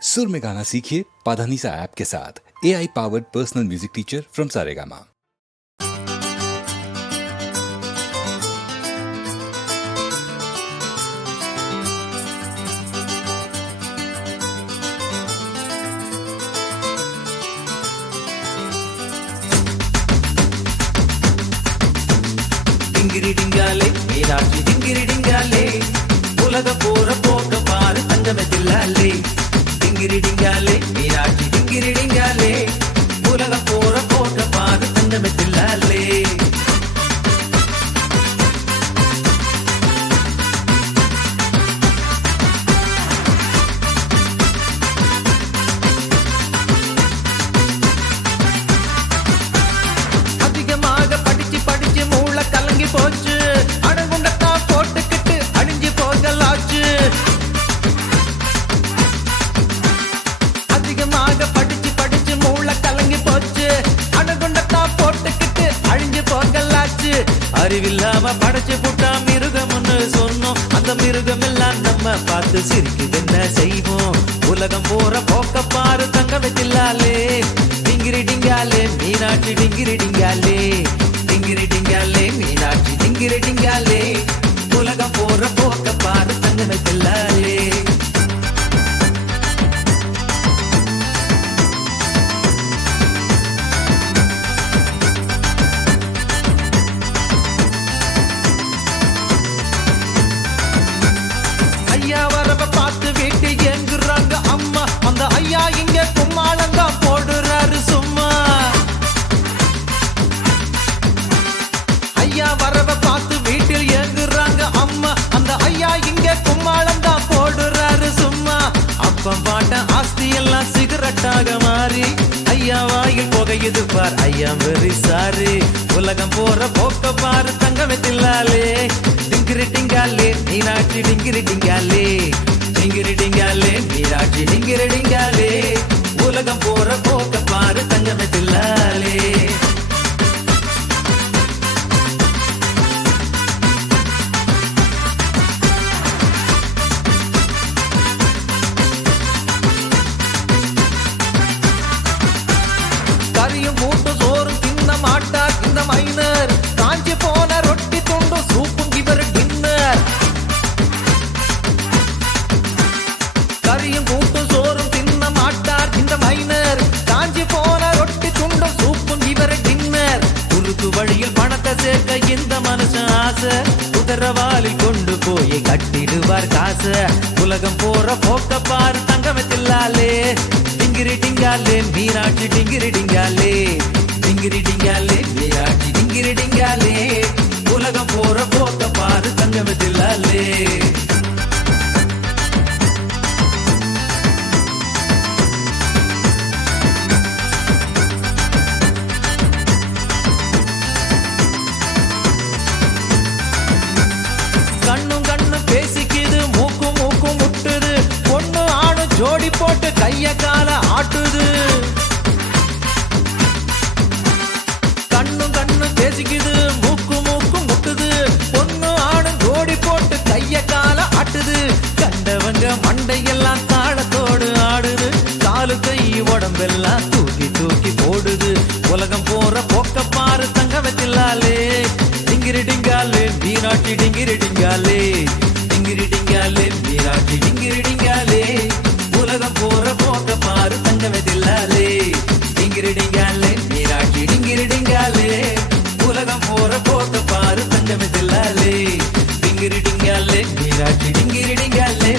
सुर में गाना सीखिए पाधानीसा ऐप के साथ। AI powered personal music teacher from Saregama. டிங்கிரி டிங்காலே மீனாட்சி டிங்கிரி டிங்காலே உலக போற போக்க பாரு தங்கமே தில்லாலே டிங்கிரி டிங்காலே மீனாட்சி டிங்கிரி டிங்காலே உலக போற போக்க பாரு தங்கமே தில்லாலே அதிகமாக படிச்சு படிச்சு மூளை கலங்கி போச்சு அடங்குண்டத்தா போட்டுக்கிட்டு அழிஞ்சு போகலாச்சு அதிகமாக படிச்சு படிச்சு மூளை கலங்கி போச்சு அடங்குண்டத்தா போட்டுக்கிட்டு அழிஞ்சு போகலாச்சு அறிவில்லாம படைச்சு புட்டா மிருகம்னு சொன்னோம் அந்த மிருகம் எல்லாம் நம்ம பார்த்து சிரிக்குது என்ன செய்வோம் உலகம் போற போக்க பாரு தங்கமே தில்லாலே டிங்கிரி டிங்காலே மீனாட்சி டிங்கிரி டிங்காலே டிங்கிரி டிங்காலே மீனாட்சி டிங்கிரி டிங்காலே உலகம் போற போக்க பாரு தங்கமே தில்லாலே ஐயா வரவ பார்த்து வீட்டு எங்குறாங்க அம்மா அந்த ஐயா இங்க கும்மாளங்க போடுறாரு சும்மா ஐயா வரவ பார்த்து வீட்டில் எங்குறாங்க அம்மா அந்த ஐயா இங்க கும்மாளங்க போடுறாரு சும்மா அப்பம் பாட்ட ஆஸ்தி எல்லாம் சிகரெட்டாக மாறி ஐயா வாயில் புகையுது பார் ஐயா வெரி சாரி உலகம் போற போக்க பாரு தங்கமே தில்லாலே டிங்கிரி டிங்காலே மீனாட்சி டிங்கிரி டிங்காலே டிங்கிரி டிங்காலே மீனாட்சி டிங்கிரி டிங்காலே உலகம் போற போக்க பாரு தங்கமே தில்லாலே கரியும் மூட்டு சோறும் தின்ன மாட்டார் இந்த மைனர் காஞ்சி போன ரொட்டி துண்டும் சூப்பும் இவர் டின்னர் கரியும் மூட்டு சோறும் தின்ன மாட்டார் இந்த மைனர் காஞ்சி போன ரொட்டி துண்டும் சூப்பும் இவர் டின்னர் குறுக்கு வழியில் பணத்தை சேர்க்க இந்த மனுஷன் ஆசை குதிரவாலில் கொண்டு போய் கட்டிடுவார் காசு உலகம் போற போக்க பாரு தங்கமே தில்லாலே டிங்கிரி டிங்காலே மீனாட்சி டிங்கிரி டிங்காலே டிங்கிரி டிங்காலே மீனாட்சி டிங்கிரி டிங்காலே உலகம் போற போக்க பாரு தங்கமே தில்லாலே கண்ணும் கண்ணு பேசிக்குது மூக்கும் மூக்கும் முட்டுது பொண்ணு ஆணு ஜோடி போட்டு கைய கால ஆட்டுது கண்ணும் கண்ணு பேசிக்குது மூக்கும் மூக்கும் முட்டுது பொண்ணு ஆணு ஜோடி போட்டு கைய கால ஆட்டுது கண்டவங்க மண்டையெல்லாம் தாளத்தோடு ஆடுது காலு கை உடம்பெல்லாம் தூக்கி தூக்கி போடுது உலகம் போற போக்க பாரு தங்கமே தில்லாலே டிங்கிரி டிங்காலே மீனாட்சி டிங்கிரி டிங்காலே டிங்கிரி டிங்காலே மீனாட்சி டிங்கிரி டிங்காலே உலகம் போற போக்க பாரு தங்கமே தில்லாலே டிங்கிரி டிங்காலே மீனாட்சி டிங்கிரி டிங்காலே உலகம் போற போக்க பாரு தங்கமே தில்லாலே டிங்கிரி டிங்காலே மீனாட்சி டிங்கிரி டிங்காலே